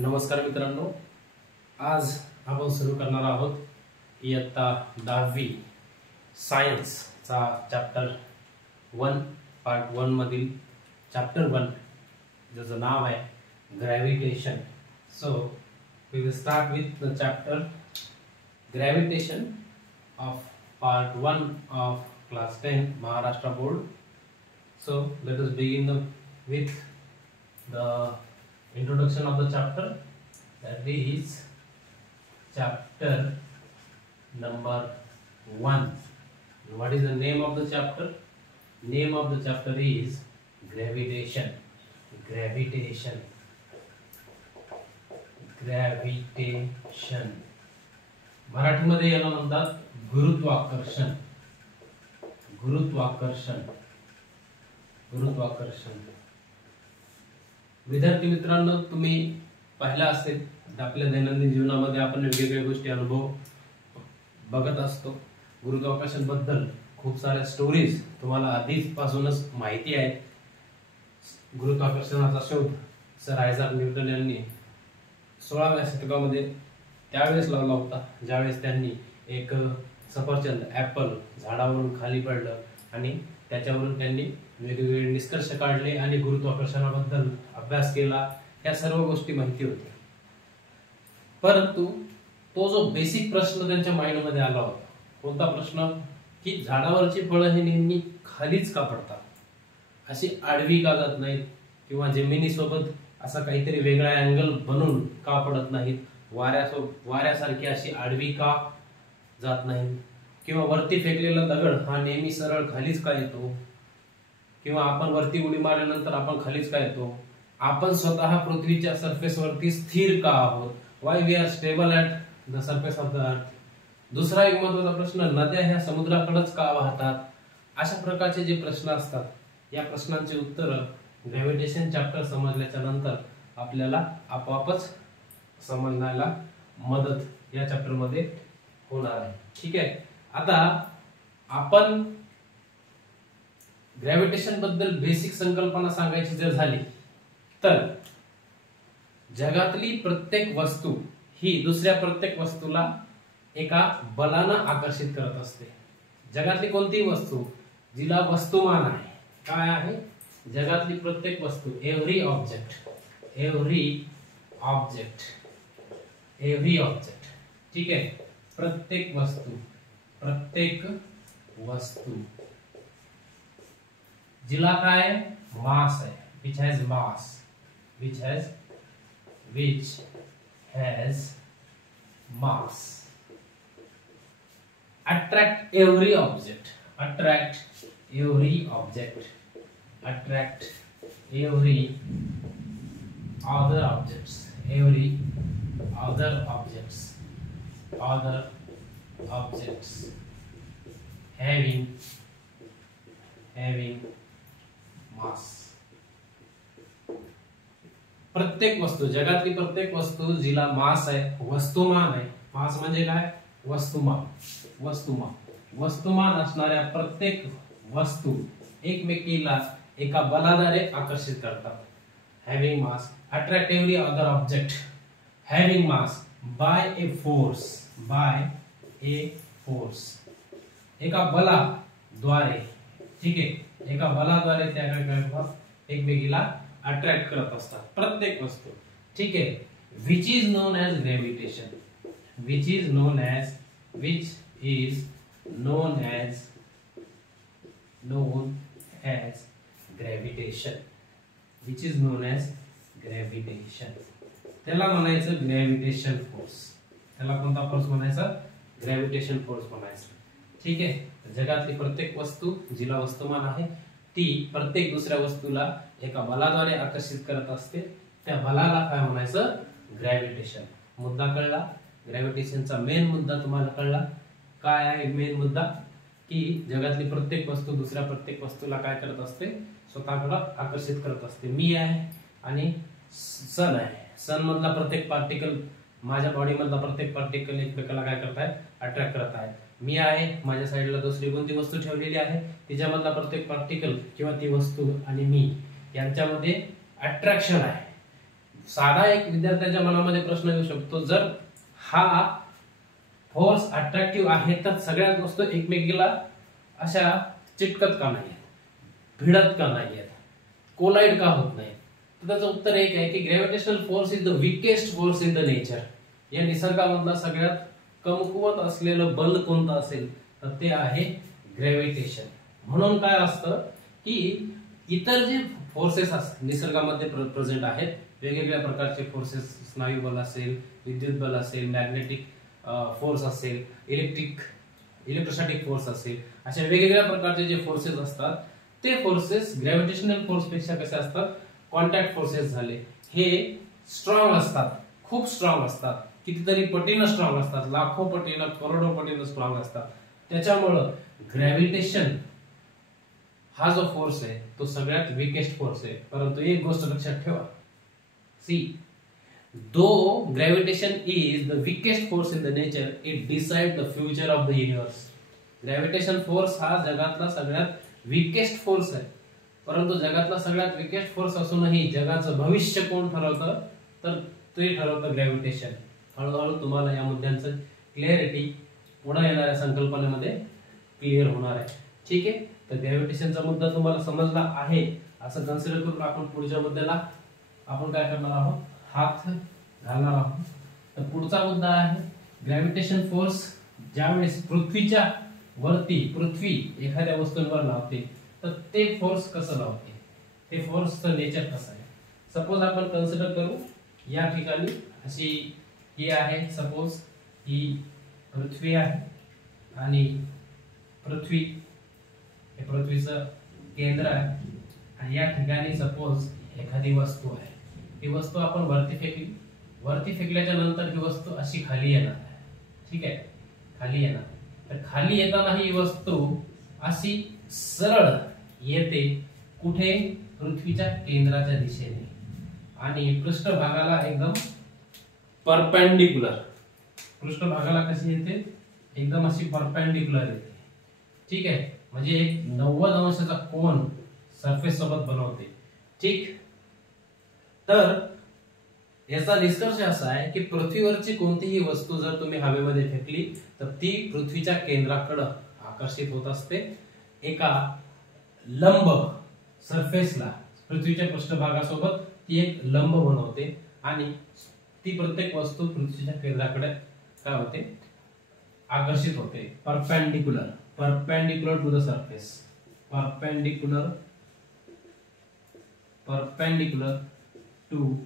नमस्कार मित्रांनो, आज आपण सुरू करणार आहोत इयत्ता 10वी सायन्सचा चॅप्टर 1 पार्ट 1 मधील चॅप्टर 1 ज्याचं नाव आहे gravitation. So we will start with the chapter gravitation of part 1 of class 10 Maharashtra board. So let us begin with the introduction of the chapter, that is chapter number 1. What is the name of the chapter? Name of the chapter is gravitation. Gravitation. Gravitation. Marathi मध्ये याला म्हणतात गुरुत्वाकर्षण. गुरुत्वाकर्षण. गुरुत्वाकर्षण. विद्यार्थी मित्रांनो, तुम्ही पाहिला असेल आपल्या दैनंदिन जीवनामध्ये आपण वेगवेगळ्या गोष्टी अनुभव बघत असतो. गुरुत्वाकर्षण बद्दल खूप साऱ्या स्टोरीज तुम्हाला आधीच पासूनच माहिती आहे. गुरुत्वाकर्षणाचा शोध सर आयझॅक न्यूटन यांनी 16व्या शतकामध्ये त्यावेळेस लावला होता, ज्यावेळेस त्यांनी एक सफरचंद ऍपल झाडावरून खाली पडलं आणि त्याच्यावरून त्यांनी वेगवेगळे निष्कर्ष काढले आणि गुरुत्वाकर्षणाबद्दल अभ्यास केला. या सर्व गोष्टी माहिती होत्या. परंतु तो जो बेसिक प्रश्न त्यांच्या माइंड मध्ये आला होता, कोणता प्रश्न, की झाडावरची फळं हे नेहमी खालीच का पडतात, अशी आडवी का जात नाहीत, किंवा जमिनीसोबत असा काहीतरी वेगळा अँगल बनून का पडत नाहीत, वाऱ्यासारखी अशी आडवी का जात नाही, किंवा वरती फेकलेला दगड हा नेहमी सरळ खालीच का येतो, किंवा आपण वरती उडी मारल्यानंतर आपण खालीच का येतो, आपण स्वतः पृथ्वीच्या सरफेस वरती स्थिर का आहोत, why we are stable at the surface of the earth. दुसरा एक महत्त्वाचा प्रश्न, नद्या ह्या समुद्राकडेच का वाहतात. अशा प्रकारचे जे प्रश्न असतात, या प्रश्नांची उत्तर ग्रॅव्हिटेशन चॅप्टर समजल्याच्या नंतर आपल्याला आपोआपच समजण्याला मदत या चॅप्टर मध्ये होणार आहे. ठीक आहे. आता आपण ग्रॅव्हिटेशन बद्दल बेसिक संकल्पना सांगायची जर झाली तर जगातली प्रत्येक वस्तू ही दुसऱ्या प्रत्येक वस्तूला एका बलानं आकर्षित करत असते. जगातली कोणतीही वस्तू जिला वस्तुमान आहे, काय आहे, जगातली प्रत्येक वस्तू, एव्हरी ऑब्जेक्ट, ठीक आहे, प्रत्येक वस्तू जिला काय मास आहे, which has mass, attract every object, attract every other objects having mass. प्रत्येक वस्तू, जगातली प्रत्येक वस्तू जिला मास आहे, वस्तुमान आहे. मास म्हणजे काय, वस्तुमान असणाऱ्या प्रत्येक वस्तू एकमेकीला एका बलाद्वारे आकर्षित करतात. Having mass, attract every other object having mass by a force, एका बलाद्वारे. ठीक आहे, एका बलाद्वारे त्या काय करतात, एकमेकीला अट्रॅक्ट करत असतात प्रत्येक वस्तू. ठीक आहे. which is known as gravitation, which is known as gravitation. त्याला म्हणायचं ग्रॅव्हिटेशन फोर्स. त्याला कोणता फोर्स म्हणायचा, ग्रॅव्हिटेशन फोर्स म्हणायचं. ठीक आहे. जगातली प्रत्येक वस्तू जिला वस्तुमान आहे ती प्रत्येक दुसऱ्या वस्तूला एका बलाद्वारे आकर्षित करत असते. त्या बलाला काय म्हणायचं, ग्रॅव्हिटेशन. मुद्दा कळला. ग्रॅव्हिटेशनचा मेन मुद्दा तुम्हाला कळला. काय आहे मेन मुद्दा, की जगातली प्रत्येक वस्तू दुसऱ्या प्रत्येक वस्तूला काय करत असते, स्वतःकडे आकर्षित करत असते. मी आहे आणि सन आहे. सन मधला प्रत्येक पार्टिकल, माझ्या बॉडी मधला प्रत्येक पार्टिकल एकमेकाला काय करत आहे, अट्रॅक्ट करत आहे. मी आहे, माझ्या साईडला दुसरी कोणती वस्तू ठेवलेली आहे, तिच्यामधला प्रत्येक पार्टिकल किंवा ती वस्तू आणि मी यांच्यामध्ये अट्रॅक्शन आहे. साधा एक विद्यार्थ्याच्या मनामध्ये प्रश्न येऊ शकतो, जर हा फोर्स अट्रॅक्टिव्ह आहे तर सगळ्याच वस्तू एकमेकीला अशा चिटकत का नाही, भिडत का नाही, कोलाइड का होत नाही? तर त्याचं उत्तर एक आहे की gravitational force is the weakest force in the nature. या निसर्गामधला सगळ्यात कमकुवत असलेलं बल कोणतं असेल तर ते आहे ग्रॅव्हिटेशन. म्हणून काय असतं की इतर जे फोर्सेस निसर्गामध्ये प्रेझेंट आहेत, वेगवेगळ्या प्रकारचे फोर्सेस, स्नायू बल असेल, विद्युत बल असेल, मॅग्नेटिक फोर्स असेल, इलेक्ट्रोस्टॅटिक फोर्स असेल, अशा वेगवेगळ्या प्रकारचे जे फोर्सेस असतात ते फोर्सेस ग्रॅव्हिटेशनल फोर्स पेक्षा कसे असतात, कॉन्टॅक्ट फोर्सेस झाले, हे स्ट्रॉंग असतात, खूप स्ट्रॉंग असतात, कितीतरी पटीनं स्ट्रॉंग असतात, लाखो पटीनं, करोडो पटीनं स्ट्रॉंग असतात. त्याच्यामुळं ग्रॅव्हिटेशन हा जो फोर्स आहे तो सगळ्यात वीकेस्ट फोर्स आहे. परंतु एक गोष्ट लक्षात ठेवा, see though gravitation is the weakest force in the nature, it decide the future of the universe. Gravitation force हा जगातला सगळ्यात वीकेस्ट फोर्स आहे, परंतु जगातला सगळ्यात वीकेस्ट फोर्स असूनही जगाचं भविष्य कोण ठरवतं तर ते ठरवतं ग्रॅव्हिटेशन. हळूहळू तुम्हाला या मुद्द्यांचं क्लिअरिटी पुढे येणाऱ्या संकल्पनेमध्ये क्लिअर होणार आहे. ठीक आहे, तर ग्रॅव्हिटेशनचा मुद्दा तुम्हाला समजला आहे असं कन्सिडर करून आपण पुढच्या मुद्द्याला आपण काय करणार आहोत, हात घालणार आहोत. तर पुढचा मुद्दा आहे ग्रॅव्हिटेशन फोर्स ज्यावेळेस पृथ्वीच्या वरती पृथ्वी एखाद्या वस्तूंवर लावते तर ते फोर्स कसं लावते, ते फोर्सचं नेचर कसं आहे. सपोज आपण कन्सिडर करू या ठिकाणी अशी ही आहे, सपोज ही पृथ्वी आहे आणि पृथ्वी हे पृथ्वीचं केंद्र आहे आणि या ठिकाणी सपोज एखादी वस्तू आहे. ही वस्तू आपण वरती फेकल्याच्या नंतर ही वस्तू अशी खाली येणार आहे. ठीक आहे, खाली येणार. तर खाली येताना ही वस्तू अशी सरळ येते कुठे, पृथ्वीच्या केंद्राच्या दिशेने आणि पृष्ठभागाला एकदम परपेंडिक्युलर, पृष्ठभागाला कशी येते, एकदम अशी परपेंडिक्युलर येते. ठीक आहे, म्हणजे एक 90 अंशाचा कोन सरफेस सोबत बनवते. ठीक, तर याचा निष्कर्ष असा आहे की पृथ्वीवरची कोणतीही वस्तू जर तुम्ही हवेमध्ये फेकली तर ती पृथ्वीच्या केंद्राकडे आकर्षित होत असते, एका लंब सरफेसला, पृथ्वीच्या पृष्ठभागासोबत ती एक लंब बनवते आणि ती प्रत्येक वस्तू पृथ्वीच्या केंद्राकडे काय होते, आकर्षित होते. Perpendicular to the surface, perpendicular to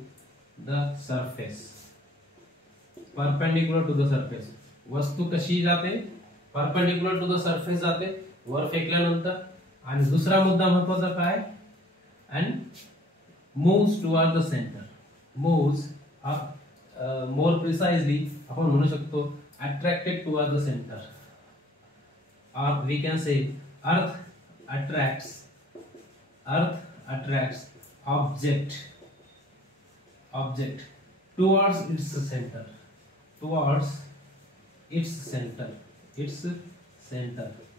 the surface, perpendicular to the surface. वस्तू कशी जाते, परपेंडिक्युलर टू द सरफेस जाते वर फेकल्यानंतर. आणि दुसरा मुद्दा महत्वाचा काय, and moves toward the centre, moves more precisely आपण म्हणू शकतो attracted toward the centre, or we can say earth attracts object towards its center.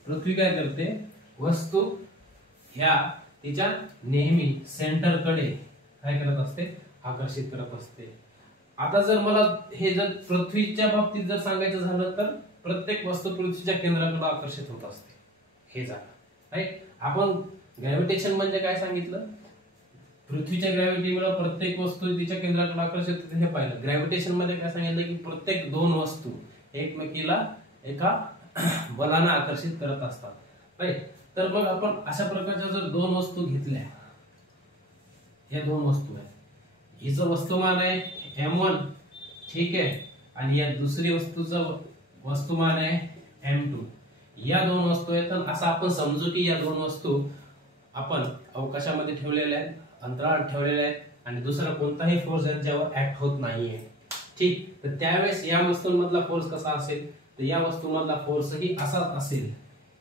पृथ्वी काय करते, वस्तू ह्या तिच्या नेहमी सेंटर कडे काय करत असते, आकर्षित करत असते. आता जर मला हे जर पृथ्वीच्या बाबतीत जर सांगायचं झालं तर प्रत्येक वस्तू पृथ्वीच्या केंद्राकडे आकर्षित होत असते, हे झालं राईट. आपण ग्रॅव्हिटेशन म्हणजे काय सांगितलं, पृथ्वीच्या ग्रॅव्हिटीमुळे प्रत्येक वस्तू तिच्या केंद्राकडे आकर्षित होते हे पाहिलं. ग्रॅव्हिटेशन मध्ये काय सांगितलं की प्रत्येक दोन वस्तू एकमेकीला एका बलाने आकर्षित करत असतात, राईट. तर मग आपण अशा प्रकारच्या जर दोन वस्तू घेतल्या, या दोन वस्तू आहेत, हिचं वस्तुमान आहे m1, ठीक आहे, आणि या दुसरी वस्तूचं वस्तुमान आहे m2. या दोन वस्तू आहेत, असं आपण समजू की या दोन वस्तू आपण अवकाशामध्ये ठेवलेल्या आहेत, अंतराळात ठेवलेल्या आहेत आणि दुसरा कोणताही फोर्स यांच्यावर ऍक्ट होत नाहीये. ठीक, तर त्यावेळेस या वस्तूंमधला फोर्स कसा असेल, तर या वस्तूमधला फोर्सही असाच असेल.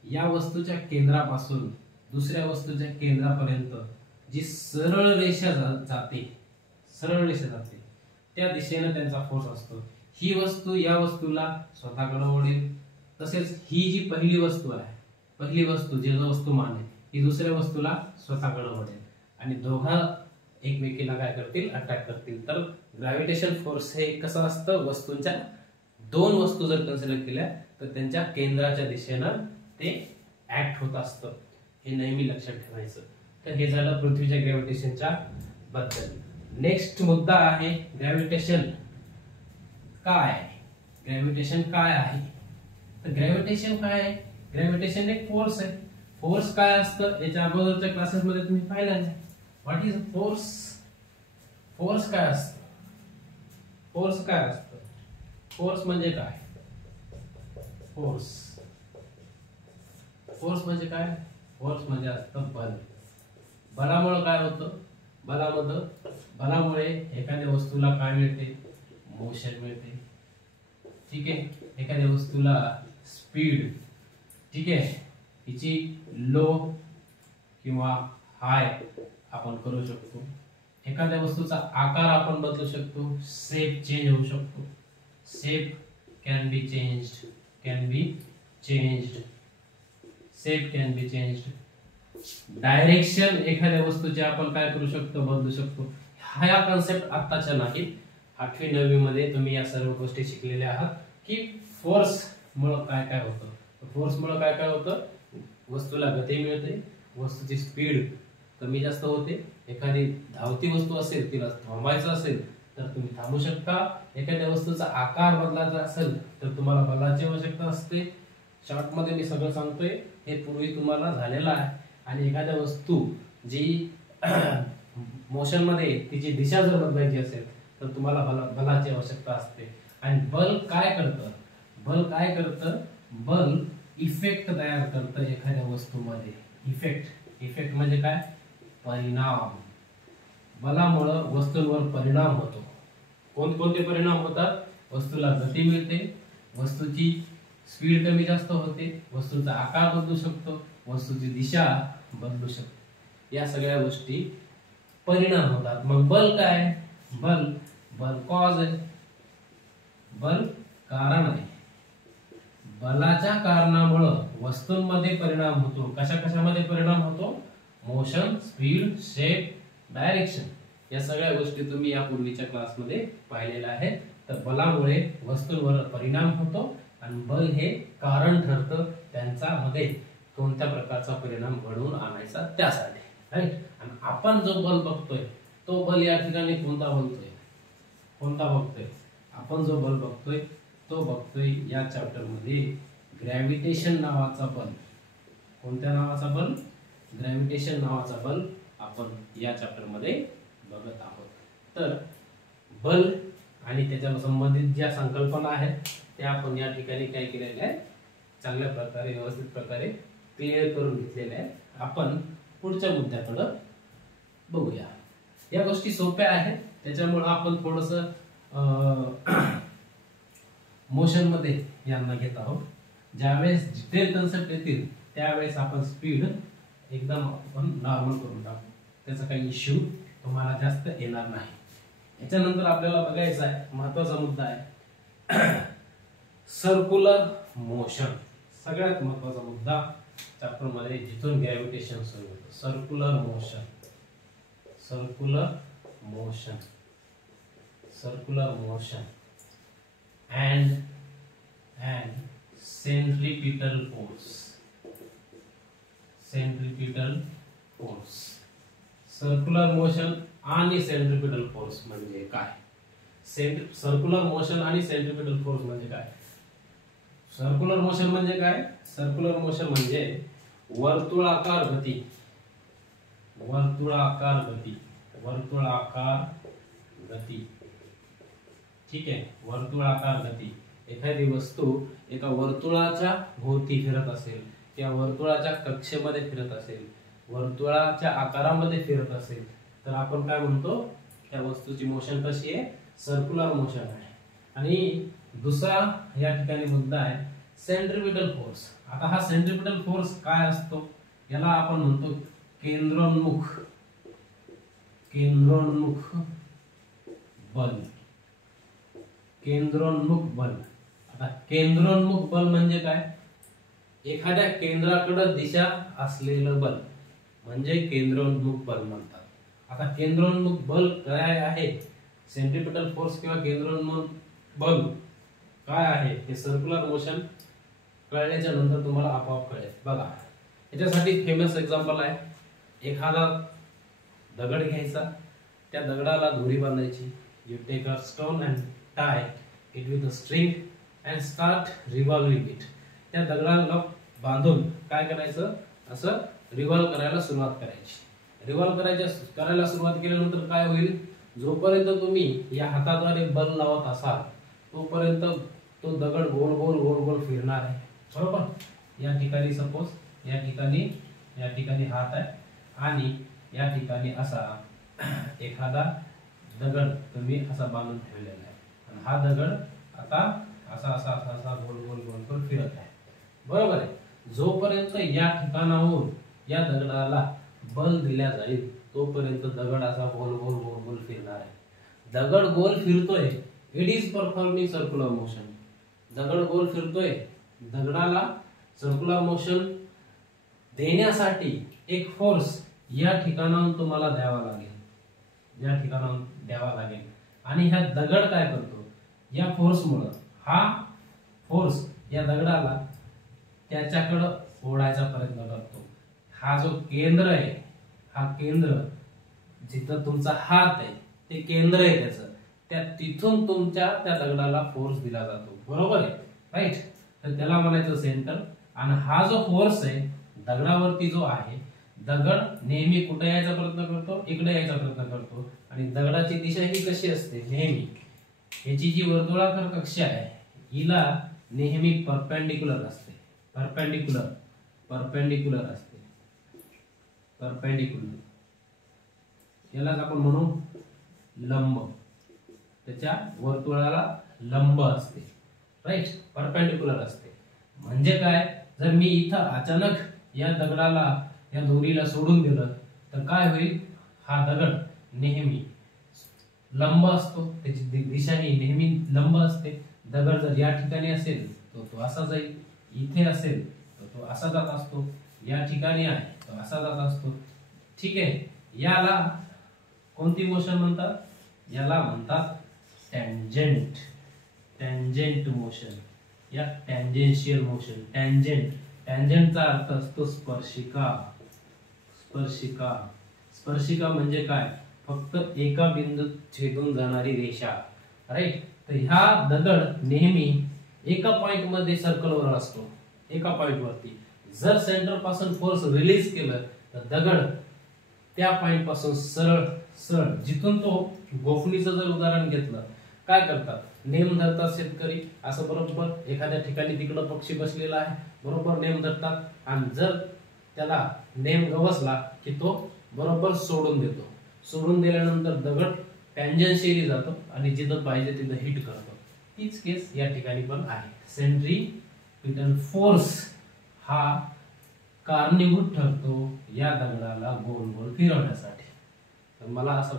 या वस्तूच्या केंद्रापासून दुसऱ्या वस्तूच्या केंद्रापर्यंत जी सरळ रेषा जाते त्या दिशेने त्यांचा फोर्स असतो. ही वस्तू या वस्तूला स्वतःकडे ओढेल, तसेच ही जी पहिली वस्तू आहे, पहिली वस्तू जे वस्तुमान आहे, ही दुसऱ्या वस्तूला स्वतःकडे ओढेल आणि दोघा एकमेकीला काय करतील, अट्रॅक्ट करतील. तर ग्रॅव्हिटेशन फोर्स हे कसं असतं, वस्तूंच्या दोन वस्तू जर कन्सिडर केल्या तर त्यांच्या केंद्राच्या दिशेनं ते ऍक्ट होत असतं, हे नेहमी लक्षात ठेवायचं. तर हे झालं पृथ्वीच्या ग्रॅव्हिटेशनच्या बद्दल. नेक्स्ट मुद्दा आहे ग्रॅव्हिटेशन काय. ग्रॅव्हिटेशन काय आहे, तर ग्रॅव्हिटेशन काय आहे, ग्रॅव्हिटेशन एक फोर्स आहे. फोर्स काय असतं याच्या अगोदरच्या क्लासेसमध्ये तुम्ही पाहिलं आहे. व्हॉट इज फोर्स, फोर्स काय असतं, फोर्स काय असतं, फोर्स म्हणजे काय, फोर्स, फोर्स म्हणजे काय, फोर्स म्हणजे असतं बल. बलामुळे काय होतं, बलामुळे एखाद्या वस्तूला काय मिळते, मोशन मिळते. ठीक आहे, एखाद्या वस्तूला स्पीड, ठीक आहे, तिची लो किंवा हाय आपण करू शकतो. एखाद्या वस्तूचा आकार आपण बदलू शकतो, शेप चेंज होऊ शकतो. Shape can be changed, can be changed, shape can be changed. Direction एखाद्या वस्तूचे आपण काय करू शकतो, बदलू शकतो. हा कॉन्सेप्ट आत्ताच्या नाहीत, 8वी 9वी मध्ये तुम्ही या सर्व गोष्टी शिकलेल्या आहात की फोर्स मुळे काय काय होतं. फोर्स मुळे काय काय होतं, वस्तूला गती मिळते, वस्तूची स्पीड कमी जास्त होते. एखादी धावती वस्तू असेल, तिला थांबायचं असेल तर तुम्ही थांबू शकता. एखाद्या वस्तूचा आकार बदलायचा असेल तर तुम्हाला बलाची आवश्यकता असते. शॉर्ट मध्ये मी सगळं सांगतोय, हे पूर्वी तुम्हाला झालेलं आहे. आणि एखाद्या वस्तू जी मोशन मध्ये तिची दिशा जर बदलायची असेल तर तुम्हाला बलाची आवश्यकता असते. आणि बल काय करतं, बल काय करतं, बल इफेक्ट तयार करतं एखाद्या वस्तूमध्ये. इफेक्ट, इफेक्ट म्हणजे काय, परिणाम. बलामुळे वस्तूंवर परिणाम होतो. कोणकोणते परिणाम होतात, वस्तूला गती मिळते, वस्तूची स्पीड कमी जास्त होते, वस्तूचा आकार बदलू शकतो, वस्तूची दिशा बदलू शकते. या सगळ्या गोष्टी परिणाम होतात. मग बल काय, बल, बल कॉज आहे, बल कारण आहे. बलाच्या कारणामुळे वस्तूंमध्ये परिणाम होतो. कशा कशामध्ये परिणाम होतो, मोशन, स्पीड, शेप, डायरेक्शन. या सगळ्या गोष्टी तुम्ही यापूर्वीच्या क्लासमध्ये पाहिलेल्या आहेत. तर बलामुळे वस्तूंवर परिणाम होतो आणि बल हे कारण ठरतं त्यांचा मध्ये कोणत्या प्रकारचा परिणाम घडवून आणायचा त्यासाठी, राईट. आणि आपण जो बल बघतोय तो बल या ठिकाणी कोणता बोलतोय, कोणता बघतोय, आपण जो बल बघतोय तो बघतोय या चॅप्टर मध्ये ग्रॅव्हिटेशन नावाचा बल. कोणत्या नावाचा बल, ग्रॅव्हिटेशन नावाचा बल आपण या चॅप्टर मध्ये बघत आहोत. तर बल आणि त्याच्या संबंधित ज्या संकल्पना आहेत त्या आपण या ठिकाणी काय केलेल्या आहेत, चांगल्या प्रकारे व्यवस्थित प्रकारे क्लिअर करून घेतलेल्या आहेत. आपण पुढच्या मुद्द्याकडे बघूया. या गोष्टी सोप्या आहेत, त्याच्यामुळे आपण थोडंसं मोशन मध्ये यांना घेत आहोत. ज्यावेळेस डिटेल कन्सेप्ट येतील त्यावेळेस आपण स्पीड एकदम आपण नॉर्मल करून टाकू, त्याचा काही इश्यू तुम्हाला जास्त येणार नाही. याच्यानंतर आपल्याला बघायचा आहे महत्वाचा मुद्दा आहे सर्क्युलर मोशन. सगळ्यात महत्वाचा मुद्दा चॅप्टर मध्ये जिथून ग्रॅव्हिटेशन सुरू होतं, circular motion, circular motion, circular motion and centripetal force, centripetal force. Circular motion आणि सेंट्रिपिटल फोर्स म्हणजे काय, सर्क्युलर मोशन आणि सेंट्रिपिटल फोर्स म्हणजे काय. सर्क्युलर मोशन म्हणजे काय, सर्क्युलर मोशन म्हणजे वर्तुळाकार गती, वर्तुळाकार गती, वर्तुळाकार गती. ठीक आहे, वर्तुळाकार गती. एखादी वस्तू एका वर्तुळाच्या भोवती फिरत असेल किंवा वर्तुळाच्या कक्षेमध्ये फिरत असेल, वर्तुळाच्या आकारामध्ये फिरत असेल तर आपण काय म्हणतो, त्या वस्तूची मोशन कशी आहे, सर्क्युलर मोशन आहे. आणि दुसरा या ठिकाणी मुद्दा आहे सेंट्रिपिटल फोर्स. आता हा सेंट्रिपिटल फोर्स काय असतो, याला आपण म्हणतो केंद्रोन्मुख, केंद्रोन्मुख बल, केंद्रोन्मुख बल. आता केंद्रोन्मुख बल म्हणजे काय, एखाद्या केंद्राकडे दिशा असलेलं बल म्हणजे केंद्रोन्मुख बल म्हणतात. आता केंद्रोन्मुख बल काय आहे, सेंट्रिपिटल फोर्स किंवा केंद्रोन्मुख बल काय आहे हे सर्क्युलर मोशन कळल्याच्या नंतर तुम्हाला आपोआप कळेल. बघा याच्यासाठी फेमस एक्झाम्पल आहे, एखादा दगड घ्यायचा, त्या दगडाला दोरी बांधायची. You take a stone and tie it with a string and start revolving it. त्या दगडाला बांधून काय करायचं, असं रिव्हॉल्व करायला सुरुवात करायची. रिव्हॉल्व करायला सुरुवात केल्यानंतर काय होईल, जोपर्यंत तुम्ही या हाताद्वारे बल लावत असाल तोपर्यंत तो दगड गोल गोल गोल गोल फिरणार आहे. बरोबर. या ठिकाणी सपोज या ठिकाणी हात आहे आणि या ठिकाणी असा एखादा दगड तुम्ही असा बांधून ठेवलेला आहे आणि हा दगड आता असा असा असा असा गोल गोल गोल गोल फिरत आहे. बरोबर आहे. जोपर्यंत या ठिकाणाहून या दगडाला बल दिल्या जाईल तोपर्यंत दगड असा गोल गोल गोल गोल फिरणार आहे. दगड गोल फिरतोय, it is performing circular motion. दगड गोल फिरतोय, दगडाला सर्क्युलर मोशन देण्यासाठी एक फोर्स या ठिकाणाहून तुम्हाला द्यावा लागेल. आणि हा दगड काय करतो, या फोर्समुळे हा फोर्स या दगडाला त्याच्याकडे ओढायचा प्रयत्न करतो. हा जो केंद्र आहे, हा केंद्र जिथं तुमचा हात आहे ते केंद्र आहे त्याचं, तिथून तुमच्या त्या दगडाला फोर्स दिला जातो. बरोबर आहे, राईट. तर त्याला म्हणायचं सेंटर. आणि हा जो फोर्स आहे दगडावरती जो आहे, दगड नेहमी कुठे यायचा प्रयत्न करतो, इकडे यायचा प्रयत्न करतो. आणि दगडाची दिशा ही कशी असते, नेहमी याची जी वर्तुळाकार कक्षा आहे हिला नेहमी परपेंडिक्युलर असते. परपेंडिक्युलर असते. यालाच आपण म्हणू लंब. त्याच्या वर्तुळाला लंब असते, राईट. परपेंडिक्युलर असते. म्हणजे काय, जर मी इथं अचानक या दगडाला या दोरीला सोडून दिलं तर काय होईल, हा दगड नेहमी लंब असतो, त्याची दिशा ही नेहमी लंब असते. दगड जर या ठिकाणी असेल तो तो असा जाईल, इथे असेल तर तो असा जात असतो, या ठिकाणी आहे तो असा जात असतो. ठीक आहे. याला कोणती मोशन म्हणतात, याला म्हणतात टँजेंट मोशन या टँजेन्शियल मोशन. टँजेंटचा अर्थ असतो स्पर्शिका म्हणजे काय, फक्त एका बिंदूत छेदून जाणारी रेषा, राईट. तर ह्या दगड नेहमी एका पॉइंट मध्ये सर्कलवर असतो, एका पॉइंट वरती. जर सेंटर पासून फोर्स रिलीज केलं तर दगड त्या पॉइंट पासून सरळ जिथून तो गोफणीचं जर उदाहरण घेतलं, काय करतात, नेम धरतात शेतकरी, असं बरोबर एखाद्या ठिकाणी तिकडं पक्षी बसलेला आहे, बरोबर नेम धरतात. आणि जर त्याला नेम गवसला की तो बरोबर सोडून देतो. सोडून दिल्यानंतर दगड टँजेन्शियली जातो आणि जिथं पाहिजे तिथं हिट करतो. तीच केस या ठिकाणी पण आहे. सेंट्रिपिटल फोर्स हा कारणीभूत ठरतो या दगडाला गोल गोल फिरवण्यासाठी. तर मला असं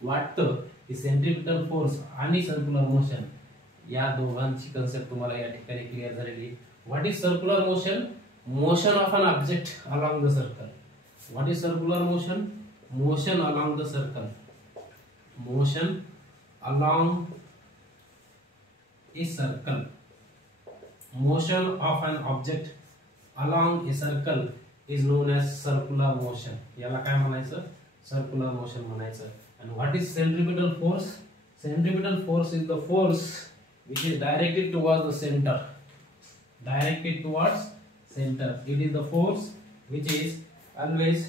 वाटतं की सेंट्रिपिटल फोर्स आणि सर्क्युलर मोशन या दोघांची कन्सेप्ट तुम्हाला या ठिकाणी क्लिअर झालेली. What is circular motion? Motion of an object along the circle. What is circular motion? Motion along the circle. Motion along a circle. Motion of an object along a circle is known as circular motion. याला काय म्हणायचं? Circular motion म्हणायचं. And what is centripetal force? Centripetal force is the force which is directed towards the center. Directed towards center. It is the force which is always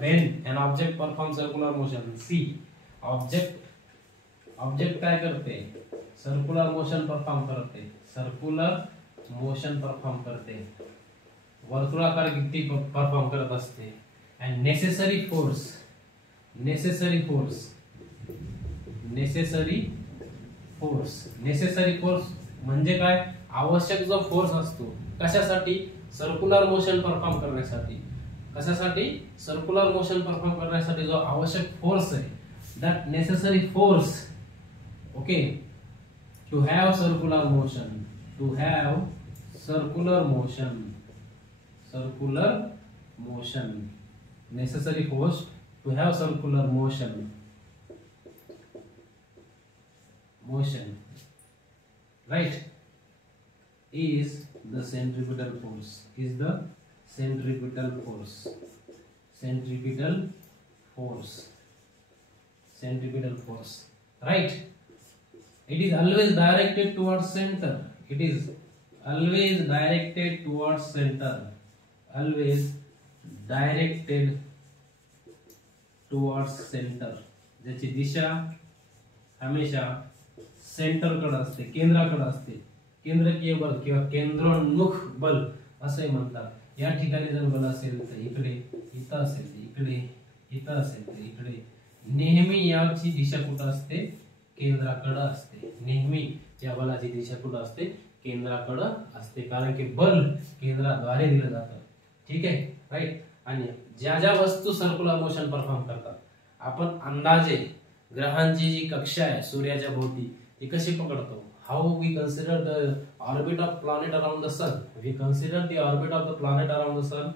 when an object performs circular motion. See, object काय करते? Circular motion perform करते. Circular motion perform करते. वर्तुळाकार गती perform करत असते. And necessary force म्हणजे काय? आवश्यक जो फोर्स असतो कशासाठी? सर्क्युलर मोशन परफॉर्म करण्यासाठी. कशासाठी? सर्क्युलर मोशन परफॉर्म करण्यासाठी जो आवश्यक फोर्स आहे, that necessary force, okay, to have circular motion, necessary force to have circular motion right is the centripetal force, right. It is always directed towards center. ज्याची दिशा हमेशा centre कडे असते, केंद्राकडे असते. केंद्रकीय बल किंवा केंद्रोन्मुख बल असे म्हणतात. या ठिकाणी जर बल असेल तर इकडे, इथं असेल तर इकडे, इथं असेल तर इकडे. नेहमी याची दिशा कुठे असते? केंद्राकडे असते. नेहमी या बलाची दिशा कुठे असते? केंद्राकडे असते, कारण की बल केंद्राद्वारे दिलं जातं. ठीक आहे, राईट. आणि ज्या ज्या वस्तू सर्क्युलर मोशन परफॉर्म करतात, आपण अंदाजे ग्रहांची जी कक्षा आहे सूर्याच्या भोवती ती कशी पकडतो? How we consider the orbit of planet around the sun. We consider the orbit of the planet around the sun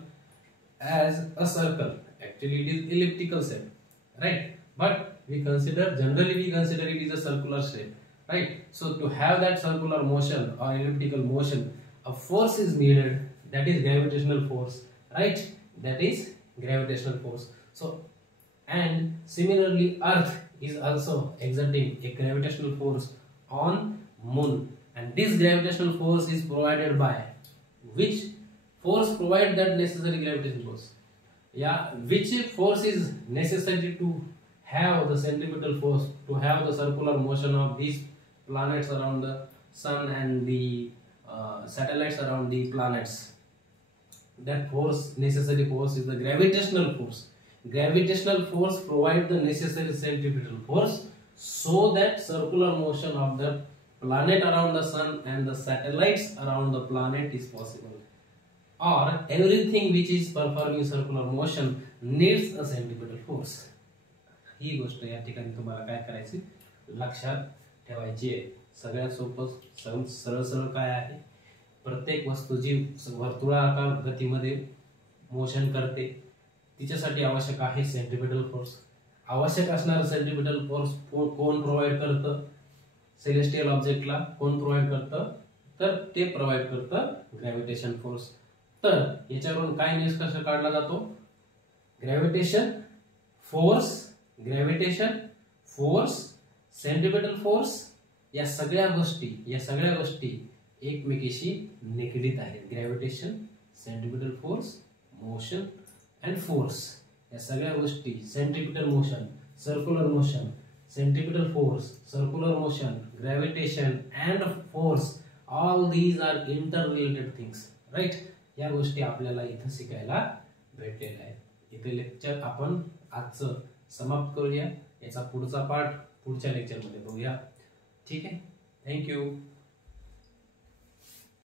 as a circle. Actually it is elliptical shape, right? But we consider it is a circular shape, right? So to have that circular motion or elliptical motion, a force is needed, that is gravitational force, right? That is gravitational force. So and similarly earth is also exerting a gravitational force on moon, and this gravitational force is provided by which force provide that necessary gravitational force? Yeah, which force is necessary to have the centripetal force, to have the circular motion of these planets around the sun and the satellites around the planets? That force, necessary force, is the gravitational force. Gravitational force provides the necessary centripetal force so that circular motion of the planet around the sun and the satellites around the planet is possible. Or everything which is performing circular motion needs a centripetal force. ही गोष्ट या ठिकाणी तुम्हाला काय करायची, लक्षात ठेवायची आहे. सगळ्यात सोपं सरळ काय आहे, प्रत्येक वस्तू जी वर्तुळाकार गतीमध्ये मोशन करते तिच्यासाठी आवश्यक आहे सेंट्रिपेटल फोर्स. आवश्यक असणारा सेंट्रिपेटल फोर्स कोण प्रोव्हाइड करतं? सेलेस्टियल ऑब्जेक्टला कोण प्रोव्हाइड करतं? तर ते प्रोव्हाइड करतं ग्रॅव्हिटेशन फोर्स. तर याच्यावरून काय निष्कर्ष काढला जातो? ग्रॅव्हिटेशन फोर्स, सेंट्रिपेटल फोर्स या सगळ्या गोष्टी एकमेकीशी निगडीत आहेत. Gravitation, centripetal force, motion and force या सगळ्या गोष्टी, centripetal motion, circular motion, centripetal force, circular motion, gravitation and force, all these are interrelated things, right? या गोष्टी आपल्याला इथे शिकायला भेटलेल्या आहेत. इथे लेक्चर आपण आजचं समाप्त करूया. याचा पुढचा पार्ट पुढच्या लेक्चर मध्ये बघूया. ठीक आहे, थँक्यू.